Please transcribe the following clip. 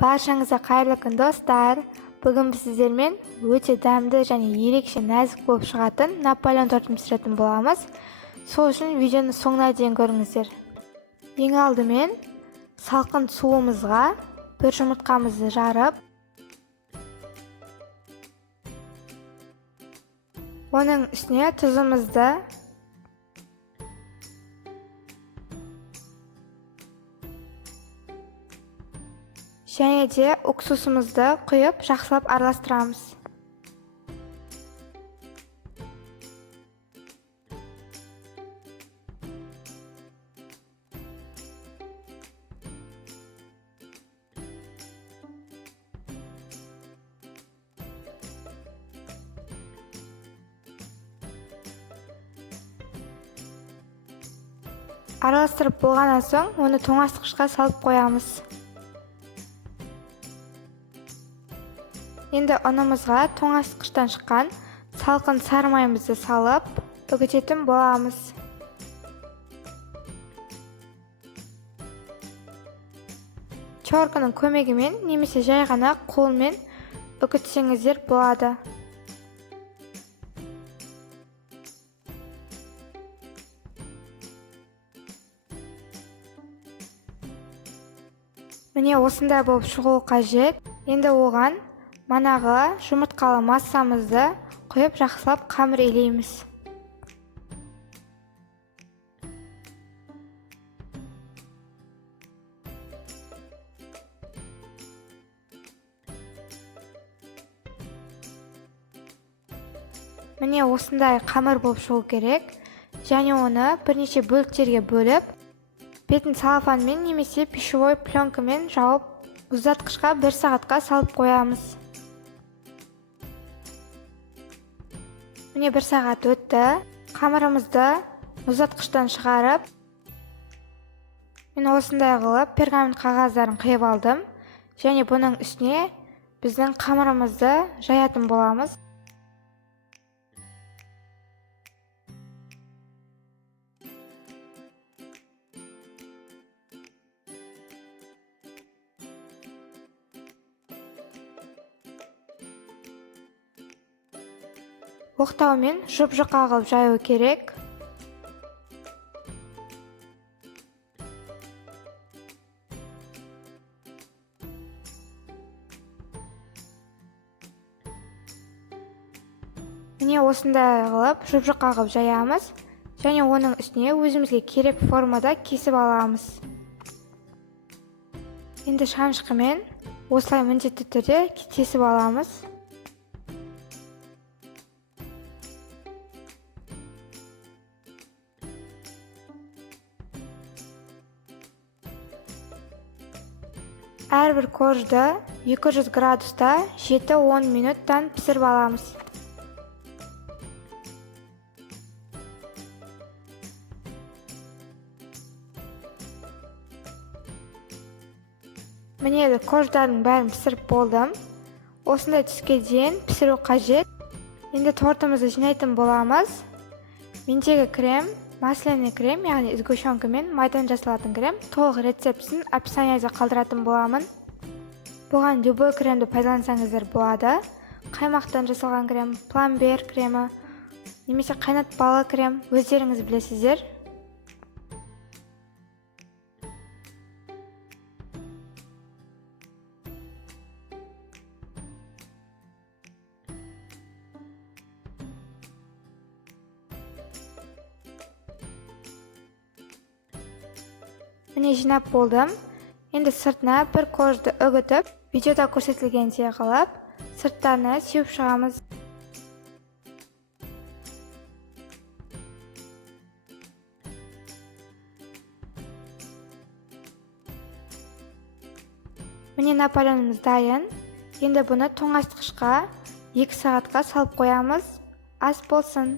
Баршаңызға қайырлы күн достар. Бүгін біз сіздермен өте дәмді және ерекше нәзік болып шығатын Наполеон тортын пісіретін боламыз. Сол үшін видеоны соңына дейін көріңіздер. Ең алдымен салқын суымызға бір жұмыртқамызды жарып, оның үстіне тұзымызды, және де уксусымызды құйып жақсылап араластырамыз. Араластырып болғаннан соң, оны тоңазытқышқа салып қоямыз. Енді ұнымызға тоңазытқыштан шыққан салқын сары майымызды салып, үгітетін боламыз. Чорканың көмегімен немесе жай ғана қолмен үгітсеңіздер болады. Міне осындай болып шығуы қажет. Енді оған манағы жұмыртқалы массамызды құйып жақсылап қамыр илейміз. Міне осындай қамыр болып шығу керек. Және оны бірнеше бөліктерге бөліп, бетін салфанмен немесе пищевой пленкамен жауып, мұздатқышқа 1 сағатқа салып қоямыз. Міне 1 сағат өтті. Қамырымызды мұздатқыштан шығарып, мен осындай қылып пергамент қағаздарын қиып алдым. Және бұның үстіне біздің қамырымызды жаятын боламыз. Оқтаумен жұп-жұқа қылып жаю керек. Міне осындай қылып жұп-жұқа қылып жаямыз. Және оның үстіне өзімізге керек формада кесіп аламыз. Енді шанышқымен осылай міндетті түрде кесіп аламыз. Әрбір коржды 200 градуста 7-10 минуттан пісіріп аламыз. Міне корждардың бәрін пісіріп болдым. Осындай түске дейін пісіру қажет. Енді тортымызды жинайтын боламыз. Мендегі крем, масляный крем, яғни сгущенкамен майдан жасалатын крем. Толық рецептісін описанияда қалдыратын боламын. Бұған любой кремді пайдалансаңыздар болады. Қаймақтан жасалған крем, пломбир кремі, немесе қайнатпалы крем, өздеріңіз білесіздер. Міне жинап болдым. Енді сыртына бір коржды үгітіп, видеода көрсетілгендей қылып, сырттарына сеуіп шығамыз. Міне Наполеонымыз дайын. Енді бұны тоңазытқышқа 2 сағатқа салып қоямыз. Ас болсын.